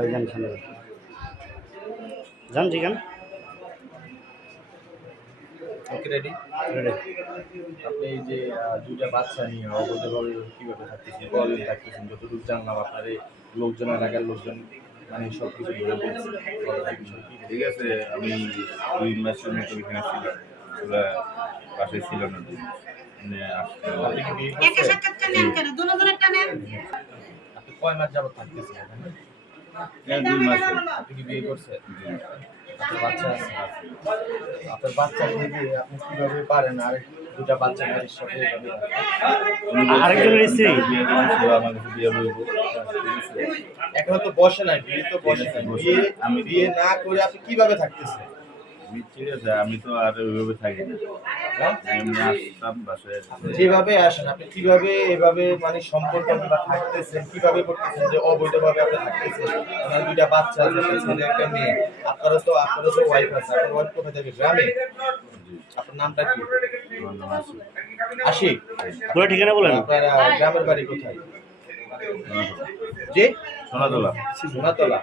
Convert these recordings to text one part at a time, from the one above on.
ভাইজান সামনে যান জিগান ওকে রেডি রেডি। আপনি এই যে দুইটা বাচ্চা নিয়ে অবৈধভাবে কীভাবে থাকতেছেন, কদিন থাকতেছেন, যতটুকু জানলাম আপনার এই লোকজন, এলাকার লোকজন মানে সব কিছু ধরে বলছে। ঠিক আছে, আমি 2 মাসের মতো এখানে ছিলাম, ওরা পাশে ছিল না, মানে আসতে আপনি কি বিয়ে একা করছেন? সাক্ষাৎকার নেন কেন? দুজনেরটা নেন। আপনি কয় মাস যাবত থাকতেছেন এখানে? 2 মাসে। আপনি কি বিয়ে করছেন? আপনার বাচ্চা আছে? আপনার বাচ্চা থেকে আপনি কিভাবে পারেন আর দুটা বাচ্চা নারীর সাথে এভাবে থাকতে? আরেকজনের স্ত্রী বিয়ে দেওয়া ছিল, আমার কাছে বিয়ে বলবো। এখনো তো বসে নাই, বিয়ে তো বসে নাই। বিয়ে আমি বিয়ে না করে আপনি কিভাবে থাকতেছেন? ঠিক আছে, আমি তো আর ওইভাবে থাকি না, হ্যাঁ? এমনি আসতাম বাসায়। যেভাবে আসেন আপনি কিভাবে এভাবে মানে সম্পর্ক আপনারা থাকতেছেন, কিভাবে করতেছেন যে অবৈধভাবে আপনি থাকতেছেন? আপনার দুইটা বাচ্চা আছে, একটা ছেলে একটা মেয়ে। আপনারও তো ওয়াইফ আছে। আপনার ওয়াইফ কোথায় থাকে? গ্রামে? আপনার নামটা কি? আমার নাম আছে আশিক। পুরো ঠিকানা বলেন। আপনার গ্রামের বাড়ি কোথায়? জি, সোনাতলা। সোনাতলা।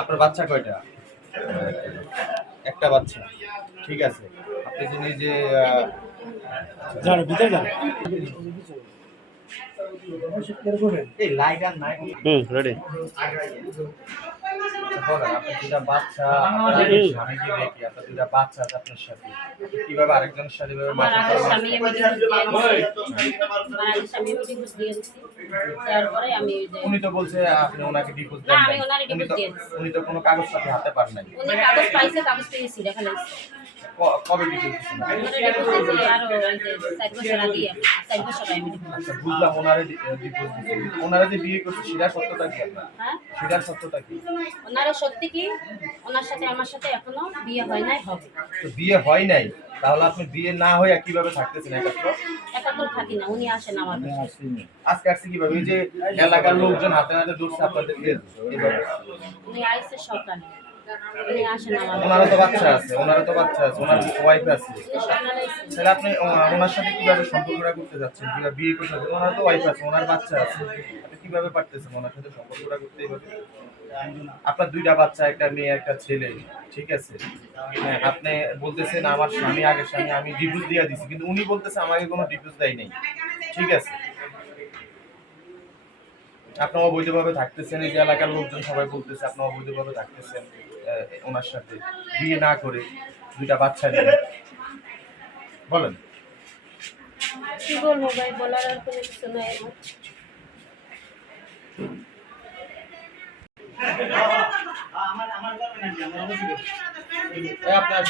আপনার বাচ্চা কয়টা? একটা বাচ্চা। ঠিক আছে। আপনি যিনি যে যান ভিতরে যান। এই লাইট আর নাই। রেডি। বলেন, আপনার দুটা বাচ্চা, আপনার স্বামীকে রেখে আপনার দুটা বাচ্চা আছে আপনার সাথে। আপনি কিভাবে আরেকজনের সাথে এভাবে আমার মাথা আগের করার- স্বামী আমি ডিভোর্স দিয়ে দিচ্ছি। তারপরে আমি ওই যে উনি তো বলছে আপনি ওনাকে ডিভোর্স না, দেন আমি নাই। ওনারে উনি divorce তো দিয়ে দিছি। উনি তো কোনো কাগজপত্র হাতে পান নাই। উনি কাগজ পাইছে, কাগজ পেয়েছি দেখা লাগছে। কবে ডিভোর্স দিচ্ছেন? ওনারে ডিভোর্স দিয়েছি আরো ওই যে 4 বছর আগে, 4 বছর আগে আমি divorce আচ্ছা, বুঝলাম ওনারে ডিভোর্স দিচ্ছেন। ওনারা যে বিয়ে করছে সেটা সত্যতা কি আপনার? হ্যাঁ, সেটার সত্যতা কি? ওনারা সত্যি কি ওনার সাথে আমার সাথে এখনো বিয়ে হয় নাই, হবে। তো বিয়ে হয় নাই, তাহলে আপনি বিয়ে না হয়ে কিভাবে থাকতেছেন একাত্র? একাত্তর থাকি না, উনি আসেন আমার বাসায়। আজকে আসছে কিভাবে? এই যে এলাকার লোকজন হাতে নাতে ধরছে আপনাদেরকে এইভাবে। উনি আইসে সকালে, উনি আসেন আমার ওনারও তো বাসায়। বাচ্চা আছে, ওনার ওয়াইফ আছে। উনি সকালে আইসে। তাহলে আপনি ওনার সাথে কিভাবে সম্পর্কটা করতে যাচ্ছেন? কিভাবে বিয়ে করতে যাচ্ছেন? ওনার তো ওয়াইফ আছে, ওনার বাচ্চা আছে। আপনি কিভাবে পারতেছেন ওনার সাথে সম্পর্কটা করতে এইভাবে? আপনার দুইটা বাচ্চা, একটা মেয়ে একটা ছেলে, ঠিক আছে? হ্যাঁ, আপনি বলতেছেন আমার স্বামী, আগের স্বামী আমি ডিভোর্স দিয়ে দিছি, কিন্তু উনি বলতেছে আমাকে কোনো ডিভোর্স দেয় নাই। ঠিক আছে, আপনি অবৈধভাবে থাকতেছেন, এই যে এলাকার লোকজন সবাই বলতেছে আপনি অবৈধভাবে থাকতেছেন ওনার সাথে বিয়ে না করে দুইটা বাচ্চা নিয়ে। বলেন। কি বলবো ভাই, বলার আর কোনো কিছু নাই আমার। আপনার